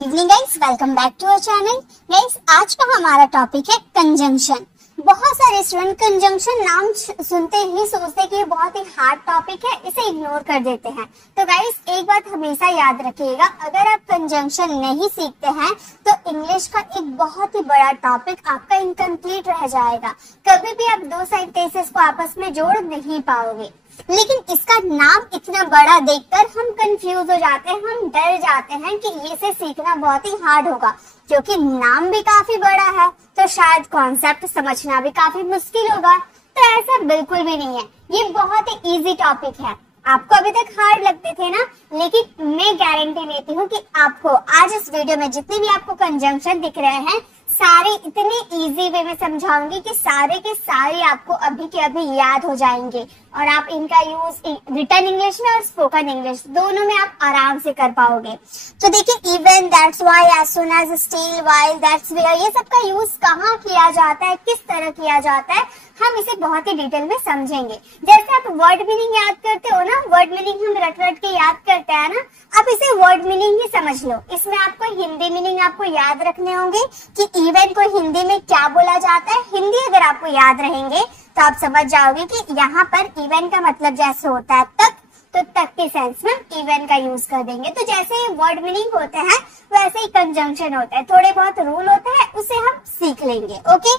Evening guys, welcome back to our channel. Guys, आज का हमारा टॉपिक है कंजंक्शन। बहुत सारे स्टूडेंट कंजंक्शन नाम सुनते ही सोचते कि ये बहुत ही हार्ड टॉपिक है, इसे इग्नोर कर देते हैं। तो गाइस, एक बात हमेशा याद रखिएगा, अगर आप कंजंक्शन नहीं सीखते हैं तो इंग्लिश का एक बहुत ही बड़ा टॉपिक आपका इनकम्प्लीट रह जाएगा। कभी भी आप दो सेंटेंसेस को आपस में जोड़ नहीं पाओगे। लेकिन इसका नाम इतना बड़ा देखकर हम कंफ्यूज हो जाते हैं, हम डर जाते हैं कि इसे सीखना बहुत ही हार्ड होगा, क्योंकि नाम भी काफी बड़ा है तो शायद कॉन्सेप्ट समझना भी काफी मुश्किल होगा। तो ऐसा बिल्कुल भी नहीं है, ये बहुत ही इजी टॉपिक है। आपको अभी तक हार्ड लगते थे ना, लेकिन मैं गारंटी लेती हूँ कि आपको आज इस वीडियो में जितने भी आपको कंजंक्शन दिख रहे हैं सारे इतने इजी वे में समझाऊंगी कि सारे के सारे आपको अभी के अभी याद हो जाएंगे और आप इनका यूज रिटन इंग्लिश में और स्पोकन इंग्लिश दोनों में आप आराम से कर पाओगे। तो देखिए, even, that's why, as soon as, still, while, that's where, ये सब का यूज कहाँ किया जाता है, किस तरह किया जाता है, हम इसे बहुत ही डिटेल में समझेंगे। जैसे आप वर्ड मीनिंग याद करते हो ना, वर्ड मीनिंग हम रट रट के याद करते हैं ना, आप इसे वर्ड मीनिंग ही समझ लो। इसमें आपको हिंदी मीनिंग आपको याद रखने होंगे कि इवन को हिंदी में क्या बोला जाता है। हिंदी अगर आपको याद रहेंगे तो आप समझ जाओगे कि यहाँ पर इवन का मतलब जैसे होता है तक, तो तक के सेंस में इवन का यूज कर देंगे। तो जैसे वर्ड मीनिंग होते हैं वैसे ही कंजंक्शन होता है, थोड़े बहुत रूल होते हैं, उसे हम सीख लेंगे। ओके,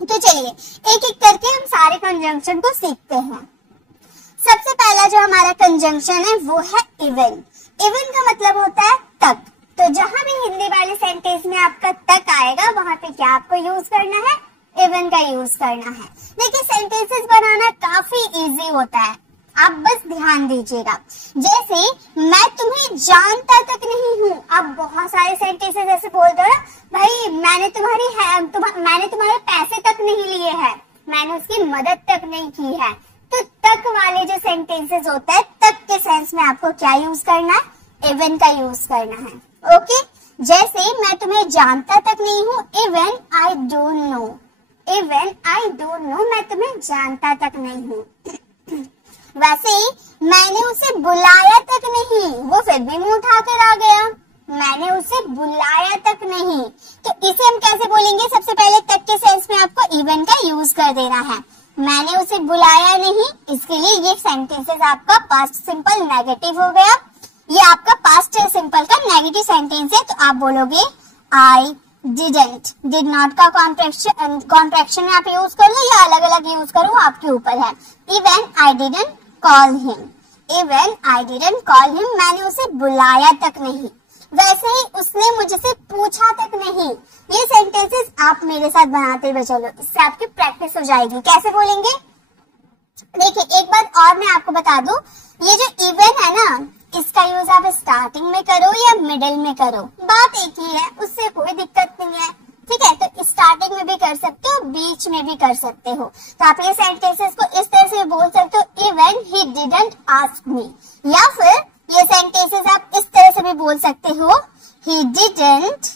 तो चलिए एक एक करके हम सारे कंजंक्शन को सीखते हैं। सबसे पहला जो हमारा कंजंक्शन है वो है इवन। इवन का मतलब होता है तक। तो जहां भी हिंदी वाले सेंटेंस में आपका तक आएगा वहां पे क्या आपको यूज करना है, इवन का यूज करना है। देखिए, सेंटेंसेस बनाना काफी इजी होता है, आप बस ध्यान दीजिएगा। जैसे मैं तुम्हें जानता तक नहीं हूँ, आप बहुत सारे सेंटेंसेस ऐसे बोल दो ना, भाई मैंने तुम्हारे पैसे तक नहीं लिए हैं, मैंने उसकी मदद तक नहीं की है। तो तक वाले जो सेंटेंसेस होते हैं तक के सेंस में आपको क्या यूज करना है, इवन का यूज करना है। ओके, जैसे मैं तुम्हें जानता तक नहीं हूँ, even I don't know, even I don't know, मैं तुम्हें जानता तक नहीं हूँ। वैसे ही मैंने उसे बुलाया तक नहीं, वो फिर भी मुंह उठाकर आ गया, मैंने उसे बुलाया तक नहीं। तो इसे हम कैसे बोलेंगे, सबसे पहले तक के सेंस में आपको इवन का यूज कर देना है। मैंने उसे बुलाया नहीं, इसके लिए ये सेंटेंसेस आपका पास्ट सिंपल नेगेटिव हो गया। ये आपका पास्ट सिंपल का नेगेटिव सेंटेंस है, तो आप बोलोगे आई डिडंट। डिड नॉट का कॉन्ट्रैक्शन में आप यूज कर लो या अलग अलग यूज करो, आपके ऊपर है। Even I didn't call him, even I didn't call him, मैंने उसे बुलाया तक नहीं। वैसे ही उसने मुझसे पूछा तक नहीं। ये सेंटेंसेस आप मेरे साथ बनाते हुए चलो, इससे आपकी प्रैक्टिस हो जाएगी। कैसे बोलेंगे, देखिए एक बात और मैं आपको बता दूं, ये जो इवन है ना, इसका यूज आप स्टार्टिंग में करो या मिडिल में करो, बात एक ही है, उससे कोई दिक्कत नहीं है। ठीक है, तो स्टार्टिंग में भी कर सकते हो, बीच में भी कर सकते हो। तो आप ये सेंटेंसेस को इस तरह से बोल सकते हो, even he didn't ask me, या फिर ये सेंटेंसेस आप इस तरह से भी बोल सकते हो, he didn't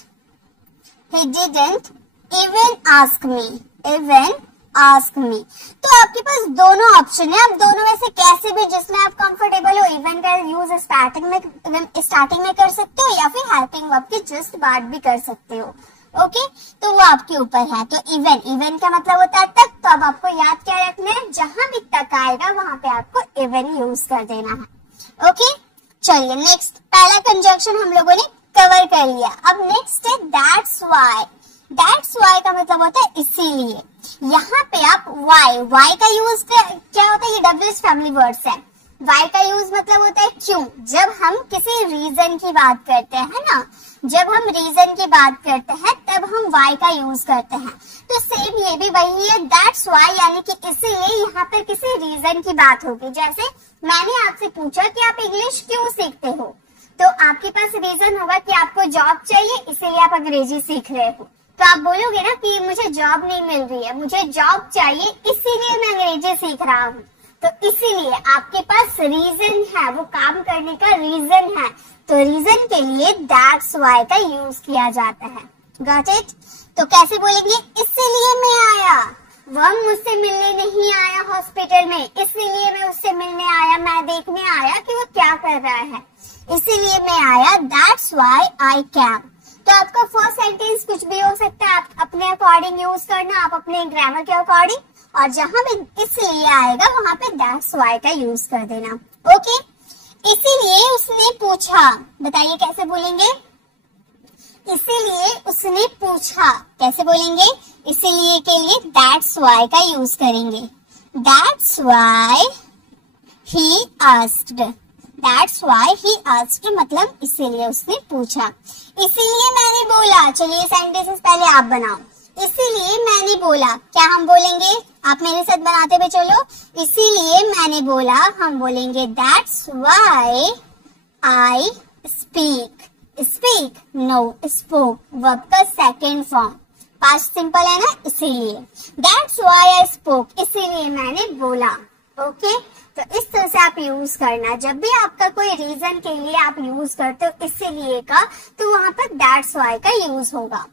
even ask me, even ask me। तो आपके पास दोनों ऑप्शन है, आप दोनों में से कैसे भी जिसमें आप कंफर्टेबल हो, इवन का यूज स्टार्टिंग में कर सकते हो या फिर हेल्पिंग वर्ब की जस्ट बात भी कर सकते हो। ओके, तो वो आपके ऊपर है। तो इवन का मतलब होता है तक, तो अब आपको याद क्या रखना है, जहां भी तक आएगा वहां पे आपको इवन यूज कर देना है। ओके, चलिए नेक्स्ट, पहला कंजंक्शन हम लोगों ने कवर कर लिया। अब नेक्स्ट है दैट्स व्हाई। दैट्स व्हाई का मतलब होता है इसीलिए। यहाँ पे आप वाई का यूज क्या होता है, ये डब्ल्यूएच फैमिली वर्ड्स है। वाई का यूज मतलब होता है क्यों। जब हम किसी रीजन की बात करते हैं ना, जब हम रीजन की बात करते हैं तब हम वाई का यूज करते हैं। तो सेम ये भी वही है, दैट्स व्हाई, यानी कि इसीलिए यहाँ पर किसी रीजन की बात होगी। जैसे मैंने आपसे पूछा कि आप इंग्लिश क्यों सीखते हो, तो आपके पास रीजन होगा कि आपको जॉब चाहिए, इसीलिए आप अंग्रेजी सीख रहे हो। तो आप बोलोगे ना कि मुझे जॉब नहीं मिल रही है, मुझे जॉब चाहिए इसीलिए मैं अंग्रेजी सीख रहा हूँ। तो इसीलिए आपके पास रीजन है, वो काम करने का रीजन है, तो रीजन के लिए दैट्स व्हाई का यूज किया जाता है। Got it. तो कैसे बोलेंगे, इसीलिए मैं आया, वह मुझसे मिलने नहीं आया हॉस्पिटल में, इसलिए मैं उससे मिलने आया, मैं देखने आया कि वो क्या कर रहा है, इसीलिए मैं आया, दैट्स व्हाई आई कैम। तो आपका फर्स्ट सेंटेंस कुछ भी हो सकता है, आप अपने अकॉर्डिंग यूज करना, आप अपने ग्रामर के अकॉर्डिंग, और जहां भी इसलिए आएगा वहां पे दैट्स व्हाई का यूज कर देना। ओके, इसीलिए उसने पूछा, बताइए कैसे बोलेंगे? इसीलिए उसने पूछा, कैसे बोलेंगे? इसीलिए के लिए दैट्स व्हाई का यूज करेंगे। That's why he asked, that's why he asked मतलब इसीलिए उसने पूछा। इसीलिए मैंने बोला, चलिए सेंटेंसेस पहले आप बनाओ। इसीलिए मैंने बोला, क्या हम बोलेंगे? आप मेरे साथ बनाते हुए चलो। इसीलिए मैंने बोला, हम बोलेंगे that's why I speak. Speak no, spoke verb का सेकेंड फॉर्म, पास्ट सिंपल है ना, इसीलिए। दैट्स व्हाई आई स्पोक, इसीलिए मैंने बोला। ओके, तो इस तरह से आप यूज करना। जब भी आपका कोई रीजन के लिए आप यूज करते हो इसीलिए का, तो वहां पर दैट्स व्हाई का यूज होगा।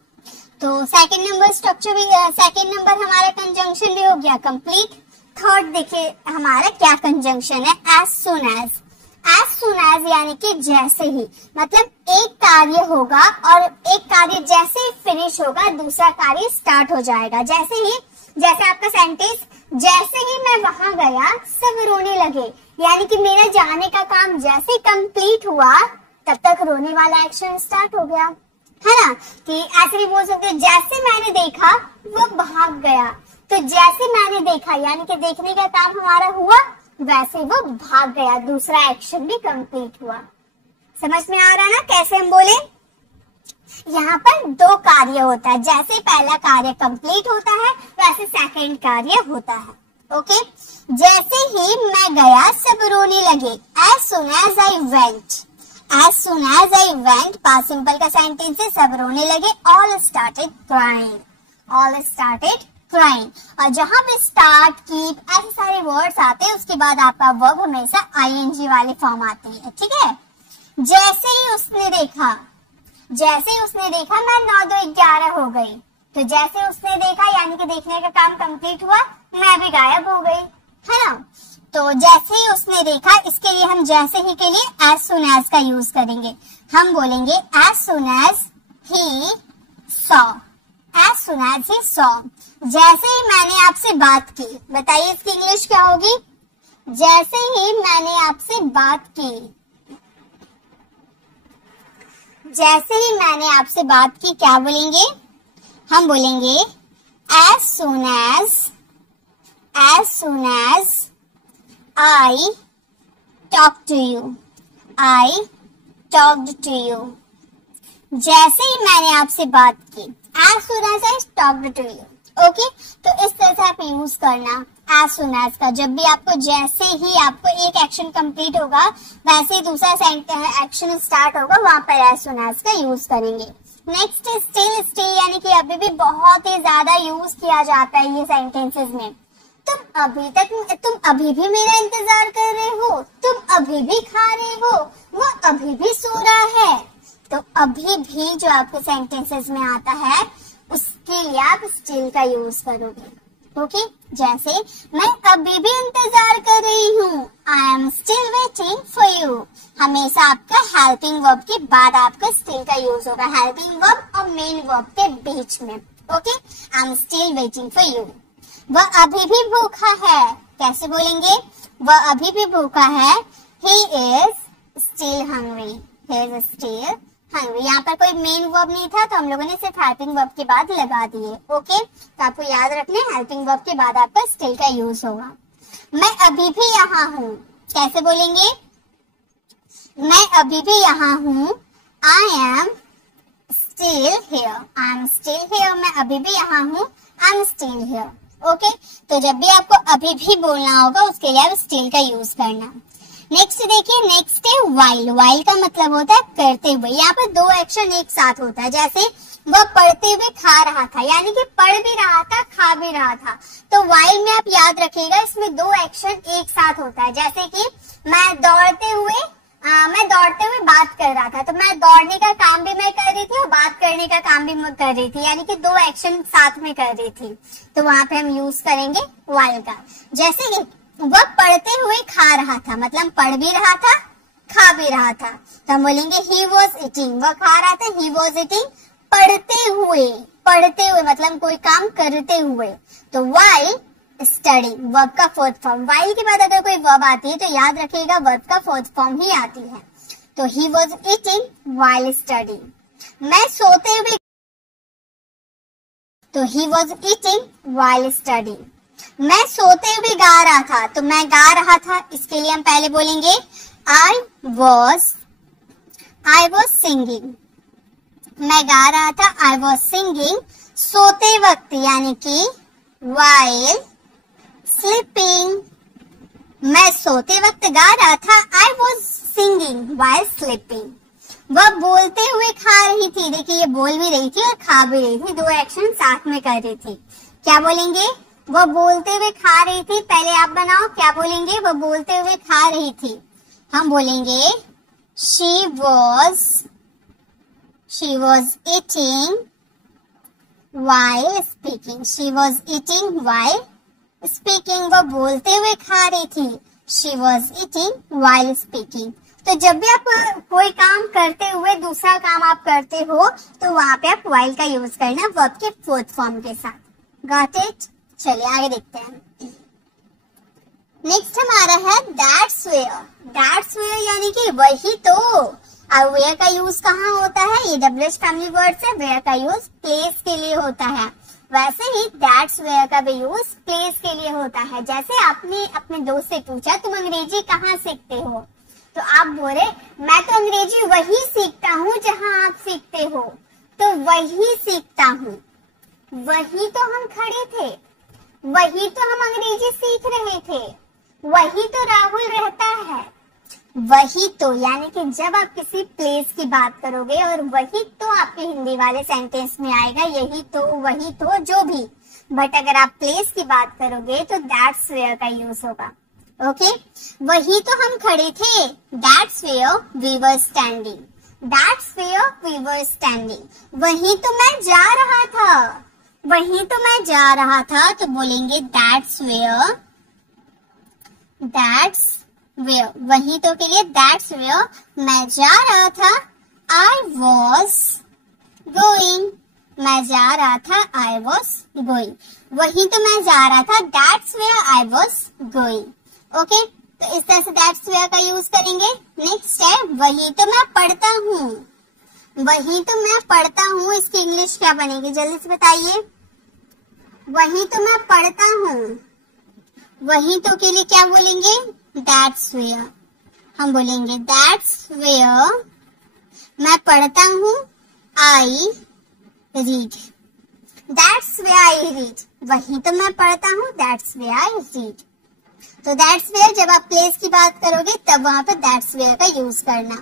तो सेकंड नंबर स्ट्रक्चर भी, सेकंड नंबर हमारा कंजंक्शन भी हो गया कंप्लीट। थर्ड देखिए हमारा क्या कंजंक्शन है, as soon as. As soon as यानी कि जैसे ही, मतलब एक कार्य होगा और एक कार्य जैसे ही फिनिश होगा दूसरा कार्य स्टार्ट हो जाएगा। जैसे ही, जैसे आपका सेंटेंस, जैसे ही मैं वहां गया सब रोने लगे, यानी कि मेरा जाने का काम जैसे ही कंप्लीट हुआ तब तक रोने वाला एक्शन स्टार्ट हो गया, है ना। कि ऐसे भी बोल सकते हैं, जैसे मैंने देखा वो भाग गया। तो जैसे मैंने देखा यानी कि देखने का काम हमारा हुआ, वैसे वो भाग गया, दूसरा एक्शन भी कंप्लीट हुआ। समझ में आ रहा ना कैसे हम बोले? यहाँ पर दो कार्य होता है, जैसे पहला कार्य कंप्लीट होता है वैसे सेकंड कार्य होता है। ओके, जैसे ही मैं गया सब रोने लगे। As soon as I went, as soon as I went past simple का सेंटेंस है, सब रोने लगे। All started crying, all started crying. और जहां पे स्टार्ट, कीप ऐसे सारे वर्ड्स आते हैं उसके बाद आपका वर्ब हमेशा आईएनजी वाले फॉर्म आती है, ठीक है। जैसे ही उसने देखा, जैसे ही उसने देखा मैं 9 2 11 हो गई। तो जैसे उसने देखा यानी कि देखने का काम कंप्लीट हुआ, मैं भी गायब हो गई, है ना। तो जैसे ही उसने देखा, इसके लिए हम जैसे ही के लिए एज सुन एज का यूज करेंगे। हम बोलेंगे as soon as he saw, as soon as he saw. जैसे ही मैंने आपसे बात की, बताइए इसकी इंग्लिश क्या होगी? जैसे ही मैंने आपसे बात की, जैसे ही मैंने आपसे बात की क्या बोलेंगे? हम बोलेंगे as soon as I talk to you, I talked to you. जैसे ही मैंने आपसे बात की, as soon as I talked to you. Okay, तो इस तरह से आप यूज करना एज सुन एज का। जब भी आपको, जैसे ही आपको एक एक्शन कंप्लीट होगा वैसे ही दूसरा एक्शन स्टार्ट होगा, वहां पर एज सुन एज का यूज करेंगे। नेक्स्ट स्टिल, स्टिल यानी कि अभी भी बहुत ही ज्यादा यूज किया जाता है ये सेंटेंसेस में। तुम अभी भी मेरा इंतजार कर रहे हो, तुम अभी भी खा रहे हो, वो अभी भी सो रहा है। तो अभी भी जो आपके सेंटेंसेस में आता है उसके लिए आप स्टिल का यूज करोगे। ओके, जैसे मैं अभी भी इंतजार कर रही हूँ, I am still waiting for you. हमेशा आपका हेल्पिंग वर्ब के बाद आपका स्टिल का यूज होगा, हेल्पिंग वर्ब और मेन वर्ब के बीच में। Okay, I am still waiting for you. वह अभी भी भूखा है, कैसे बोलेंगे? वह अभी भी भूखा है, he is still hungry, he is still hungry. यहाँ पर कोई मेन वर्ब नहीं था तो हम लोगों ने सिर्फ हेल्पिंग वर्ब के बाद लगा दिए। ओके, तो आपको याद रखना है हेल्पिंग वर्ब के बाद आपका स्टिल का यूज होगा। मैं अभी भी यहाँ हूँ, कैसे बोलेंगे? मैं अभी भी यहाँ हूँ, I am still here, I am still here. मैं अभी भी यहाँ हूँ, I am still here. Okay, तो जब भी आपको अभी भी बोलना होगा उसके लिए आप स्टिल का यूज करना। नेक्स्ट देखिए, नेक्स्ट है वाइल। वाइल का मतलब होता है करते हुए। यहाँ पर दो एक्शन एक साथ होता है, जैसे वह पढ़ते हुए खा रहा था, यानी कि पढ़ भी रहा था खा भी रहा था। तो वाइल में आप याद रखिएगा इसमें दो एक्शन एक साथ होता है। जैसे कि मैं दौड़ते हुए बात कर रहा था, तो मैं दौड़ने का काम भी मैं कर रही थी और बात करने का काम भी मैं कर रही थी, यानी कि दो एक्शन साथ में कर रही थी। तो वहां पे हम यूज करेंगे वाइल का। जैसे कि वह पढ़ते हुए खा रहा था, मतलब पढ़ भी रहा था खा भी रहा था। तो हम बोलेंगे he was eating, वह खा रहा था, he was eating, पढ़ते हुए मतलब कोई काम करते हुए। तो while studying, वर्ब का फोर्थ फॉर्म, while के बाद अगर कोई वर्ब आती है तो याद रखिएगा वर्ब का फोर्थ फॉर्म ही आती है। तो he was eating while studying, मैं सोते हुए, तो he was eating while studying, मैं सोते हुए गा रहा था, तो मैं गा रहा था, इसके लिए हम पहले बोलेंगे I was singing, मैं गा रहा था, I was singing सोते वक्त यानी कि while sleeping, मैं सोते वक्त गा रहा था, I was singing while sleeping, वह बोलते हुए खा रही थी, देखिए ये बोल भी रही थी और खा भी रही थी, दो एक्शन साथ में कर रही थी। क्या बोलेंगे, वह बोलते हुए खा रही थी, पहले आप बनाओ, क्या बोलेंगे, वह बोलते हुए खा रही थी, हम बोलेंगे she was eating while speaking, she was eating while speaking, वह बोलते हुए खा रही थी, she was eating while speaking। तो जब भी आप कोई काम करते हुए दूसरा काम आप करते हो तो वहां पे आप while का यूज करना वर्ब के फोर्थ फॉर्म के साथ। Got it? चलिए आगे देखते हैं। नेक्स्ट हमारा है दैट्स वेयर, दैट्स वेयर यानी कि वही तो। और वेयर का यूज कहाँ होता है, EWH फैमिली वर्ड से, वेयर का यूज प्लेस के लिए होता है, वैसे ही दैट्स वेयर का भी यूज प्लेस के लिए होता है। जैसे आपने अपने दोस्त से पूछा तुम अंग्रेजी कहाँ सीखते हो, तो आप बोले मैं तो अंग्रेजी वही सीखता हूँ जहाँ आप सीखते हो, तो वही सीखता हूँ, वही तो हम खड़े थे, वही तो हम अंग्रेजी सीख रहे थे, वही तो राहुल रहता है। वही तो यानी कि जब आप किसी प्लेस की बात करोगे और वही तो आपके हिंदी वाले सेंटेंस में आएगा, यही तो, वही तो, जो भी, बट अगर आप प्लेस की बात करोगे तो दैट्स वेयर का यूज होगा। ओके, वही तो हम खड़े थे, that's where we were standing, that's where we were standing, वही तो मैं जा रहा था, वही तो मैं जा रहा था, तो बोलेंगे दैट्स वेयर, दैट्स वेयर, वही तो के लिए दैट्स वेयर मैं जा रहा था, आई वॉज गोइंग, मैं जा रहा था, आई वॉज गोइंग, वही तो मैं जा रहा था, that's where I was going. Okay, तो इस तरह से दैट्स वेयर का यूज करेंगे। नेक्स्ट है वही तो मैं पढ़ता हूँ, वही तो मैं पढ़ता हूँ, इसकी इंग्लिश क्या बनेगी जल्दी से बताइए। वही तो मैं पढ़ता हूँ, वही तो के लिए क्या बोलेंगे, दैट्स वेयर, हम बोलेंगे दैट्स वेयर मैं पढ़ता हूँ, I read, that's where I read, वही तो मैं पढ़ता हूँ, दैट्स वेयर आई रीड। तो दैट्स वेयर जब आप प्लेस की बात करोगे तब वहां पर दैट्स वेयर का यूज करना।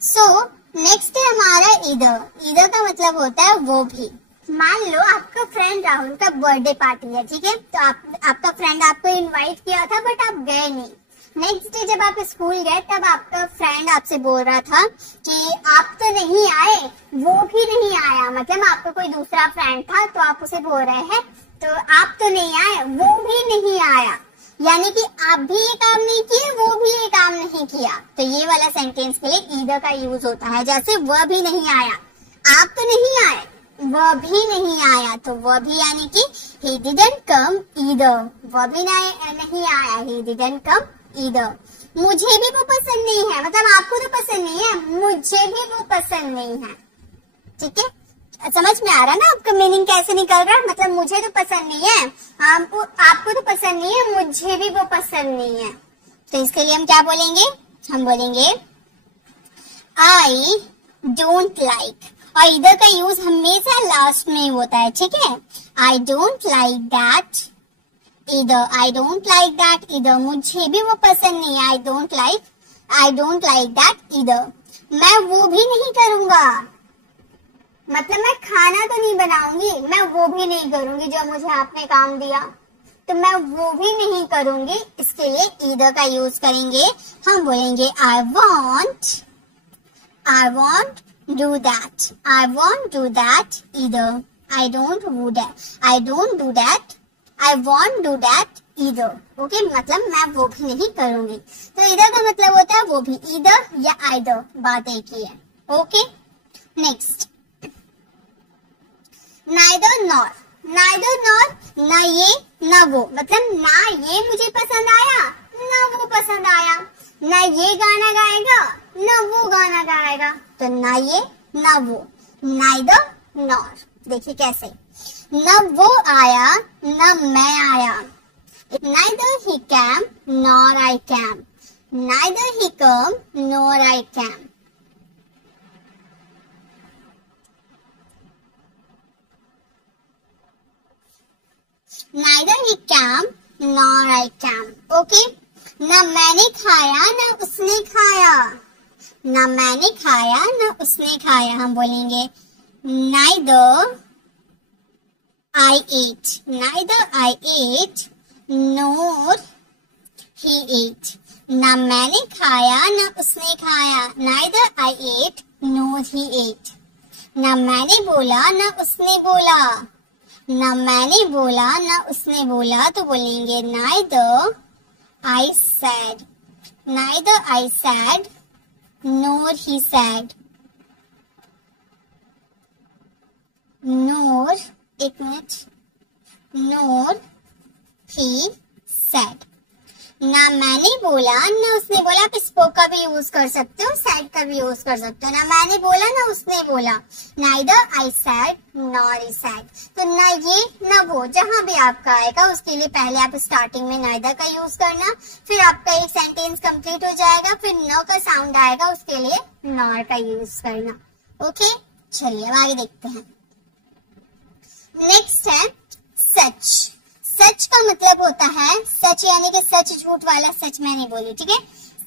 सो नेक्स्ट है हमारा इधर, इधर का मतलब होता है वो भी। मान लो आपका फ्रेंड राहुल का बर्थडे पार्टी है, ठीक है, तो आपका फ्रेंड आपको इनवाइट किया था बट आप गए नहीं। नेक्स्ट डे जब आप स्कूल गए तब आपका फ्रेंड आपसे बोल रहा था कि आप तो नहीं आए, वो भी नहीं आया, मतलब आपका कोई दूसरा फ्रेंड था तो आप उसे बोल रहे हैं तो आप तो नहीं आए, वो भी नहीं आया, यानी कि आप भी ये काम नहीं किए, वो भी ये काम नहीं किया। तो ये वाला सेंटेंस के लिए ईदर का यूज होता है। जैसे वह भी नहीं आया, आप तो नहीं आए, वह भी नहीं आया, तो वह भी यानी कि he didn't come either, वह भी नहीं आया, he didn't come either। मुझे भी वो पसंद नहीं है, मतलब आपको तो पसंद नहीं है, मुझे भी वो पसंद नहीं है। ठीक है, समझ में आ रहा है ना आपका मीनिंग कैसे निकल रहा है, मतलब मुझे तो पसंद नहीं है, आपको तो पसंद नहीं है, मुझे भी वो पसंद नहीं है। तो इसके लिए हम क्या बोलेंगे, हम बोलेंगे आई डोंट लाइक, और इधर का यूज हमेशा लास्ट में होता है, ठीक है। आई डोंट लाइक दैट इधर, आई डोंट लाइक दैट इधर, मुझे भी वो पसंद नहीं है, आई डोंट लाइक दैट इधर। मैं वो भी नहीं करूंगा, मतलब मैं खाना तो नहीं बनाऊंगी, मैं वो भी नहीं करूंगी जो मुझे आपने काम दिया, तो मैं वो भी नहीं करूंगी। इसके लिए ईदर का यूज करेंगे, हम बोलेंगे I want do that, I want do that either, I don't do that, I want do that either. Okay, मतलब मैं वो भी नहीं करूंगी। तो ईदर का मतलब होता है वो भी, ईदर या आइदर, बात एक ही है। Okay, next neither nor. Neither nor, ना ये ना वो, मतलब ना ये मुझे पसंद आया ना वो पसंद आया, ना ये गाना गाएगा ना वो गाना गाएगा, तो ना ये ना वो, नाइदर नॉर। देखिए कैसे, ना वो आया ना मैं आया, neither he cam nor I came, neither he come nor I came. Neither he came nor I came. Okay? ना मैंने खाया ना उसने खाया, ना मैंने खाया ना उसने खाया, हम बोलेंगे neither I ate, neither I ate nor he ate. ना मैंने खाया ना उसने खाया, neither I ate nor he ate. ना मैंने बोला ना उसने बोला, ना मैंने बोला ना उसने बोला, तो बोलेंगे neither I said, neither I said nor he said, nor, एक मिनट, nor he said। ना मैंने बोला ना उसने बोला, आप स्पोक का भी यूज कर सकते हो, said का भी यूज कर सकते हो। ना मैंने बोला ना उसने बोला, neither I said nor he said। तो ना ये ना वो, जहां भी आपका आएगा उसके लिए पहले आप स्टार्टिंग में neither का यूज करना, फिर आपका एक सेंटेंस कंप्लीट हो जाएगा, फिर no का साउंड आएगा उसके लिए nor का यूज करना। ओके, चलिए अब आगे देखते हैं। नेक्स्ट है सच। सच का मतलब होता है, सच यानी कि सच झूठ वाला सच मैं नहीं बोली, ठीक है।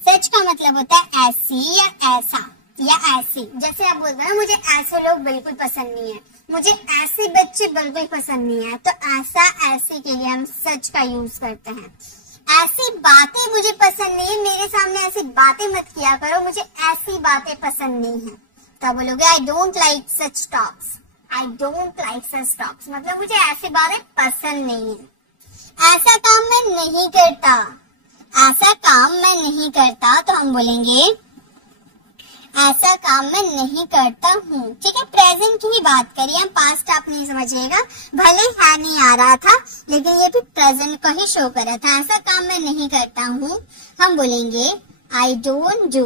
सच का मतलब होता है ऐसी या ऐसा या ऐसी। जैसे आप बोलते हैं ना, मुझे ऐसे लोग बिल्कुल पसंद नहीं है, मुझे ऐसे बच्चे बिल्कुल पसंद नहीं है, तो ऐसा ऐसे के लिए हम सच का यूज करते हैं। ऐसी बातें मुझे पसंद नहीं है, मेरे सामने ऐसी बातें मत किया करो, मुझे ऐसी बातें पसंद नहीं है, तब बोलोगे I don't like such talks, I don't like such talks, मतलब मुझे ऐसी बातें पसंद नहीं है। ऐसा काम मैं नहीं करता, ऐसा काम मैं नहीं करता, तो हम बोलेंगे ऐसा काम मैं नहीं करता हूँ, ठीक है। प्रेजेंट की ही बात करिए, हम पास्ट आप नहीं समझिएगा, भले है नहीं आ रहा था लेकिन ये भी प्रेजेंट का ही शो कर रहा था। ऐसा काम मैं नहीं करता हूँ, हम बोलेंगे I don't do,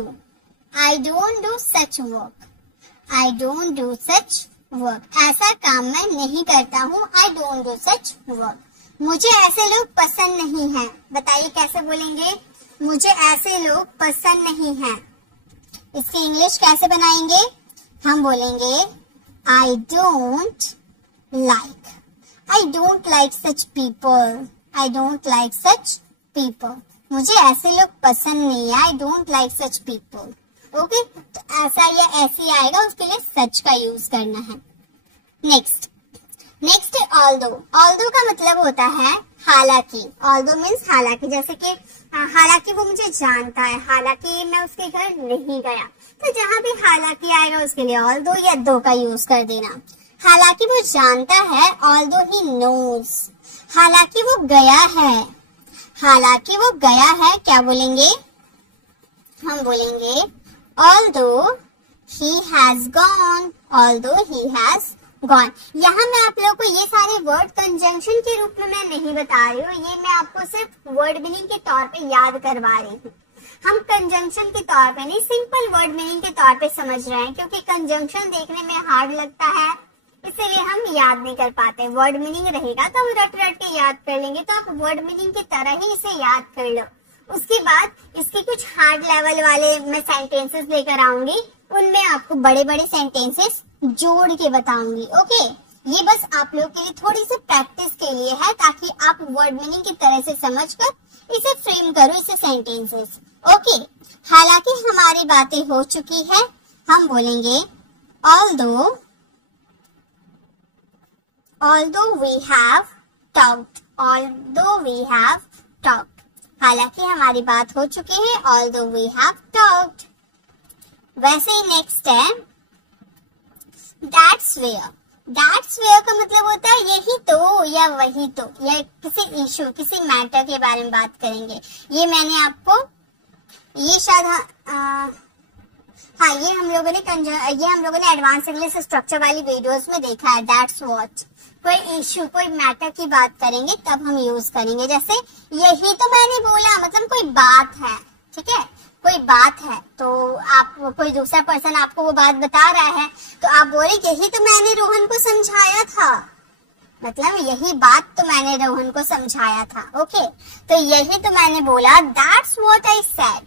I don't do such work, I don't do such work. ऐसा काम मैं नहीं करता हूँ, I don't do such work. मुझे ऐसे लोग पसंद नहीं हैं, बताइए कैसे बोलेंगे, मुझे ऐसे लोग पसंद नहीं हैं। इसकी इंग्लिश कैसे बनाएंगे, हम बोलेंगे I don't like, I don't like such people, I don't like such people. मुझे ऐसे लोग पसंद नहीं है, I don't like such people. Okay, तो ऐसा या ऐसी आएगा, उसके लिए सच का यूज करना है। Next although. ऑल्दो का मतलब होता है हालांकि। ऑल्दो मीन्स हालांकि, जैसे कि हालांकि वो मुझे जानता है, हालांकि मैं उसके घर नहीं गया, तो जहां भी हालांकि आएगा उसके लिए ऑल्दो या दो का यूज कर देना। हालांकि वो जानता है, ऑल्दो ही नोज। हालांकि वो गया है, हालांकि वो गया है, क्या बोलेंगे, हम बोलेंगे although he has gone, although he has gone. यहाँ मैं आप लोगों को ये सारे वर्ड कंजंक्शन के रूप में मैं नहीं बता रही हूँ, ये मैं आपको सिर्फ वर्ड मीनिंग के तौर पे याद करवा रही हूँ। हम कंजंक्शन के तौर पे नहीं, सिंपल वर्ड मीनिंग के तौर पे समझ रहे हैं, क्योंकि कंजंक्शन देखने में हार्ड लगता है, इसीलिए हम याद नहीं कर पाते। वर्ड मीनिंग रहेगा तो हम रट रट के याद कर लेंगे, तो आप वर्ड मीनिंग की तरह ही इसे याद कर लो। उसके बाद इसके कुछ हार्ड लेवल वाले मैं सेंटेंसेस लेकर आऊंगी, उनमें आपको बड़े बड़े सेंटेंसेस जोड़ के बताऊंगी। ओके, ये बस आप लोग के लिए थोड़ी सी प्रैक्टिस के लिए है, ताकि आप वर्ड मीनिंग की तरह से समझकर इसे फ्रेम करो, इसे सेंटेंसेस। ओके, हालांकि हमारी बातें हो चुकी है, हम बोलेंगे although we have talked, although we have talked। हालांकि हमारी बात हो चुकी है, although we have talked। वैसे ही नेक्स्ट है that's where। दैट्स वेयर का मतलब होता है यही तो या वही तो, या किसी इशू किसी मैटर के बारे में बात करेंगे। ये मैंने आपको ये शायद हाँ ये हम लोगों ने एडवांस इंग्लिश स्ट्रक्चर वाली वीडियोस में देखा है। दैट्स व्हाट, कोई इशू कोई मैटर की बात करेंगे तब हम यूज करेंगे। जैसे यही तो मैंने बोला, मतलब कोई बात है, ठीक है, कोई बात है तो आप कोई दूसरा पर्सन आपको वो बात बता रहा है तो आप बोले यही तो मैंने रोहन को समझाया था, मतलब यही बात तो मैंने रोहन को समझाया था। ओके, तो यही तो मैंने बोला, that's what I said,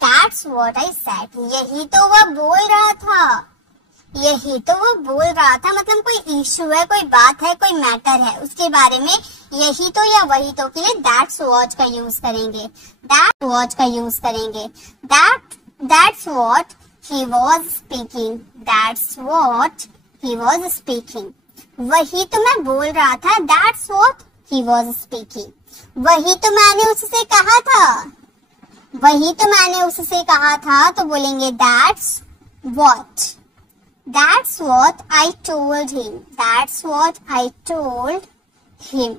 that's what I said, यही तो वह बोल रहा था, यही तो वो बोल रहा था, मतलब कोई इशू है, कोई बात है, कोई मैटर है, उसके बारे में यही तो या वही तो के लिए दैट्स व्हाट का यूज करेंगे, दैट व्हाट का यूज करेंगे। That's what he was speaking, that's what he was speaking, वही तो मैं बोल रहा था, that's what he was speaking, वही तो मैंने उससे कहा था, वही तो मैंने उससे कहा था, तो बोलेंगे that's what, that's what I told him, that's what I told him,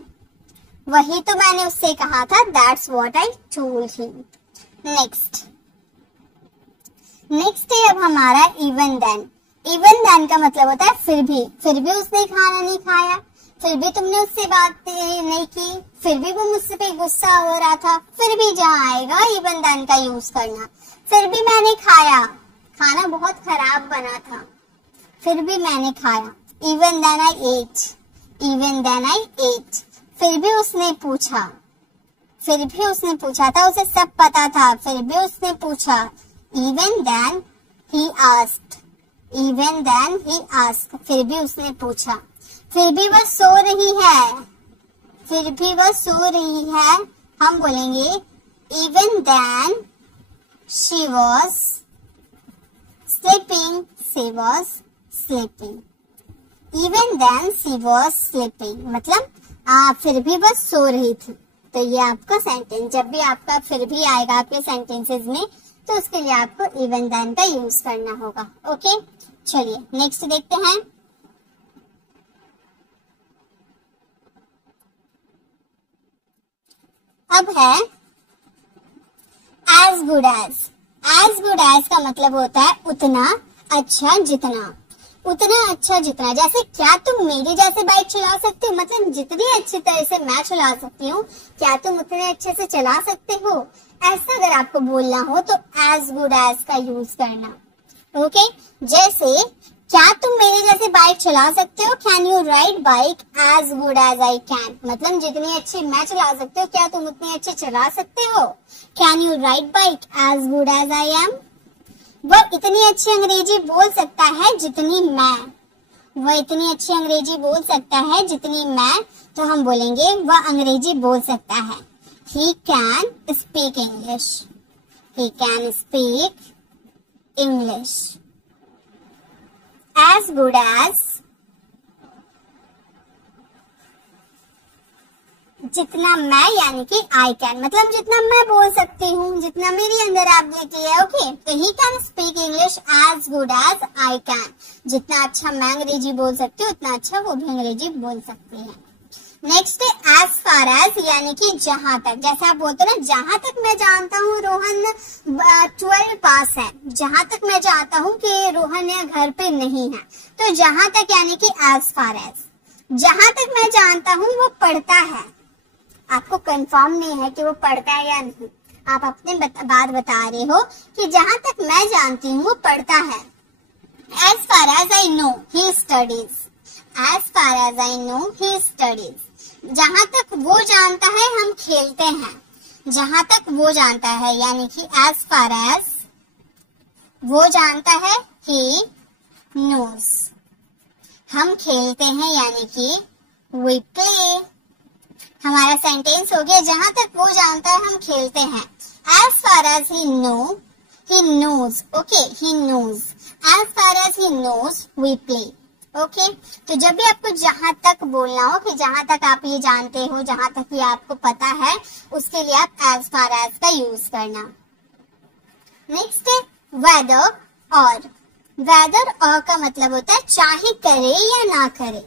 वही तो मैंने उससे कहा था, that's what I told him। Next है अब हमारा even then का मतलब होता है फिर भी उसने खाना नहीं खाया, फिर भी तुमने उससे बात नहीं की, फिर भी वो मुझसे पे गुस्सा हो रहा था, फिर भी जहाँ आएगा even then का यूज करना। फिर भी मैंने खाया, खाना बहुत खराब बना था, फिर भी मैंने खाया, even then I ate, even then I ate, फिर भी उसने पूछा था, उसे सब पता था, फिर भी उसने पूछा, even then he asked, even then he asked, फिर भी उसने पूछा। फिर भी वह सो रही है, हम बोलेंगे even then she was sleeping, even then she was sleeping, मतलब फिर भी वह सो रही थी। तो ये आपका सेंटेंस, जब भी आपका फिर भी आएगा आपके सेंटेंसेस में तो उसके लिए आपको even then का यूज करना होगा। ओके, चलिए नेक्स्ट देखते हैं। अब है as good as का मतलब होता है उतना अच्छा जितना, जैसे क्या तुम मेरे जैसे बाइक चला सकते हो, मतलब जितनी अच्छी तरह से मैं चला सकती हूँ क्या तुम उतने अच्छे से चला सकते हो, ऐसा अगर आपको बोलना हो तो as good as का यूज करना। ओके, जैसे क्या तुम मेरे जैसे बाइक चला सकते हो, can you ride bike as good as I can, मतलब जितनी अच्छी मैं चला सकती हूँ क्या तुम उतनी अच्छी चला सकते हो, can you ride bike as good as I am। वह इतनी अच्छी अंग्रेजी बोल सकता है जितनी मैं, वह इतनी अच्छी अंग्रेजी बोल सकता है जितनी मैं, तो हम बोलेंगे वह अंग्रेजी बोल सकता है। He can speak English, he can speak English। as good as जितना मैं यानी कि I can, मतलब जितना मैं बोल सकती हूँ, जितना मेरे अंदर एबिलिटी है। ओके, तो he can speak English as good as I can, जितना अच्छा मैं अंग्रेजी बोल सकती हूँ उतना अच्छा वो भी अंग्रेजी बोल सकती है। नेक्स्ट है as far as, यानी कि जहां तक, जैसे आप बोलते हो ना जहां तक मैं जानता हूँ रोहन 12 पास है, जहां तक मैं जानता हूँ कि रोहन या घर पे नहीं है, तो जहां तक यानी कि as far as, जहां तक मैं जानता हूँ वो पढ़ता है, आपको कंफर्म नहीं है कि वो पढ़ता है या नहीं, आप अपने बात बता रहे हो कि जहां तक मैं जानती हूँ वो पढ़ता है। as far as I know he studies, as far as I know he studies, जहां तक वो जानता है हम खेलते हैं, जहां तक वो जानता है यानी कि as far as वो जानता है he knows, हम खेलते हैं यानी कि we play। हमारा सेंटेंस हो गया जहां तक वो जानता है हम खेलते हैं। as far as he knows, okay, he knows, as far as he knows we play। Okay, तो जब भी आपको जहां तक बोलना हो कि जहां तक आप ये जानते हो, जहां तक ये आपको पता है, उसके लिए आप as far as का यूज करना। नेक्स्ट है whether or, वेदर और का मतलब होता है चाहे करे या ना करे,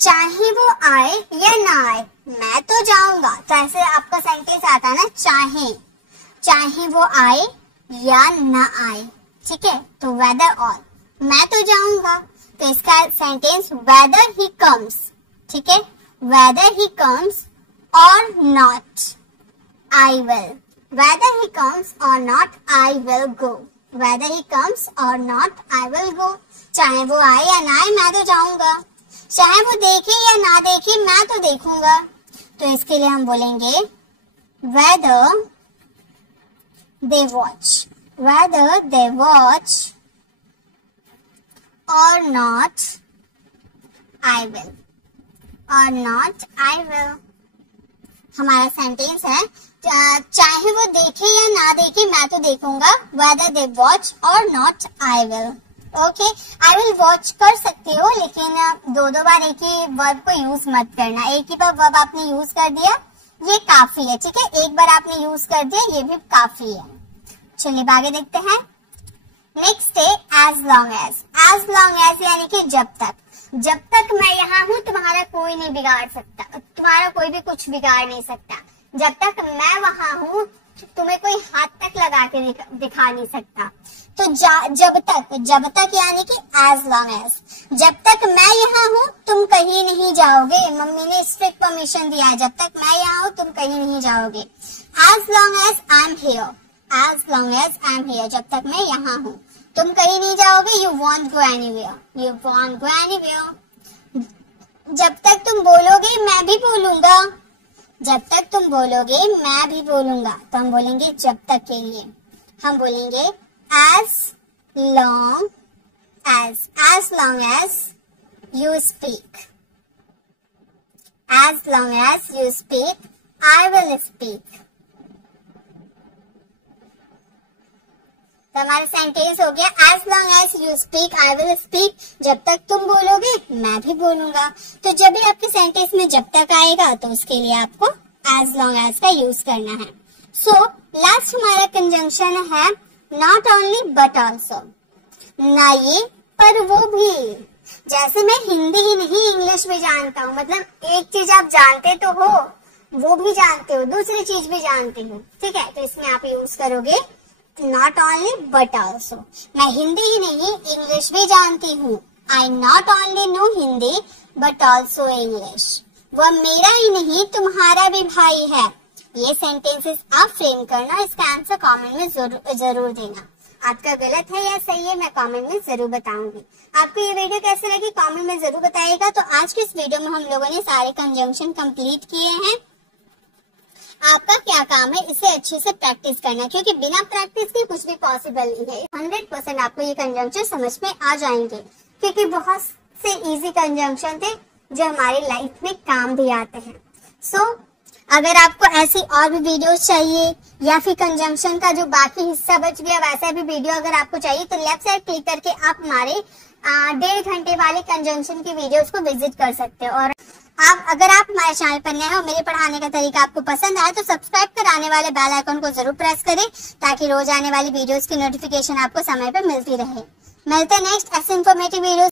चाहे वो आए या ना आए, मैं तो जाऊंगा। तो ऐसे आपका सेंटेंस आता है ना, चाहे वो आए या ना आए, ठीक है। तो वेदर और, मैं तो जाऊंगा, तो इसका सेंटेंस वेदर ही कम्स, ठीक है। Whether he comes or not, I will. Whether he comes or not, I will go. Whether he comes or not, I will go. चाहे वो आए या ना आए, मैं तो जाऊंगा। चाहे वो देखे या ना देखे, मैं तो देखूंगा। तो इसके लिए हम बोलेंगे whether they watch, whether they watch और नॉट, आई विल, और नॉट, आई विल। हमारा सेंटेंस है चाहे वो देखे या ना देखे, मैं तो देखूंगा। वेदर दे वॉच और not, I will. Okay, I will watch कर सकते हो, लेकिन दो बार एक ही वर्ब को यूज मत करना। एक ही बार वर्ब आपने यूज कर दिया, ये काफी है, ठीक है। एक बार आपने यूज कर दिया, ये भी काफी है। चलिए आगे देखते हैं। नेक्स्ट है as long as. As long as यानी कि जब तक मैं यहाँ हूँ तुम्हारा कोई नहीं बिगाड़ सकता, तुम्हारा कोई भी कुछ बिगाड़ नहीं सकता। जब तक मैं वहां हूँ तुम्हें कोई हाथ तक लगा के दिखा नहीं सकता। तो जब तक यानी कि एज लॉन्ग एज, जब तक मैं यहाँ हूँ तुम कहीं नहीं जाओगे। मम्मी ने स्ट्रिक्ट परमिशन दिया है, जब तक मैं यहाँ हूँ तुम कहीं नहीं जाओगे। As long as I am here, as long as I am here, जब तक मैं यहाँ हूँ तुम कहीं नहीं जाओगे। You won't go anywhere, you won't go anywhere. जब तक तुम बोलोगे मैं भी बोलूंगा, जब तक तुम बोलोगे मैं भी बोलूंगा। तो हम बोलेंगे जब तक के लिए हम बोलेंगे as long as you speak, as long as you speak, I will speak। तो हमारा सेंटेंस हो गया as long as you speak, I will speak। जब तक तुम बोलोगे मैं भी बोलूंगा। तो जब भी आपके सेंटेंस में जब तक आएगा तो उसके लिए आपको as long as का यूज करना है। सो लास्ट हमारा कंजंक्शन है not only but also। ना ये पर वो भी। जैसे मैं हिंदी ही नहीं इंग्लिश भी जानता हूँ, मतलब एक चीज आप जानते तो हो, वो भी जानते हो, दूसरी चीज भी जानते हो, ठीक है। तो इसमें आप यूज करोगे नॉट ओनली बट ऑल्सो। मैं हिंदी ही नहीं इंग्लिश भी जानती हूँ। I not only know Hindi but also English. वह मेरा ही नहीं तुम्हारा भी भाई है। ये सेंटेंसेस आप फ्रेम करना, इसका आंसर कमेंट में जरूर देना। आपका गलत है या सही है मैं कमेंट में जरूर बताऊंगी। आपको ये वीडियो कैसे लगी कमेंट में जरूर बताइएगा। तो आज के इस वीडियो में हम लोगों ने सारे कंजंक्शन कंप्लीट किए हैं। आपका क्या काम है, इसे अच्छे से प्रैक्टिस करना, क्योंकि बिना प्रैक्टिस के कुछ भी पॉसिबल नहीं है। 100% आपको ये कंजंक्शन समझ में आ जाएंगे, क्योंकि बहुत से इजी कंजंक्शन थे जो हमारी लाइफ में काम भी आते हैं। सो अगर आपको ऐसी और भी वीडियोस चाहिए या फिर कंजंक्शन का जो बाकी हिस्सा बच गया वैसा भी वीडियो अगर आपको चाहिए, तो लेफ्ट साइड क्लिक करके आप हमारे 1.5 घंटे वाले कंजंक्शन की वीडियोस को विजिट कर सकते हो। और अगर आप हमारे चैनल पर नए हो, मेरे पढ़ाने का तरीका आपको पसंद आए, तो सब्सक्राइब कर आने वाले बेल आइकन को जरूर प्रेस करें, ताकि रोज आने वाली वीडियोस की नोटिफिकेशन आपको समय पर मिलती रहे। मिलते हैं नेक्स्ट ऐसे इन्फॉर्मेटिव वीडियो।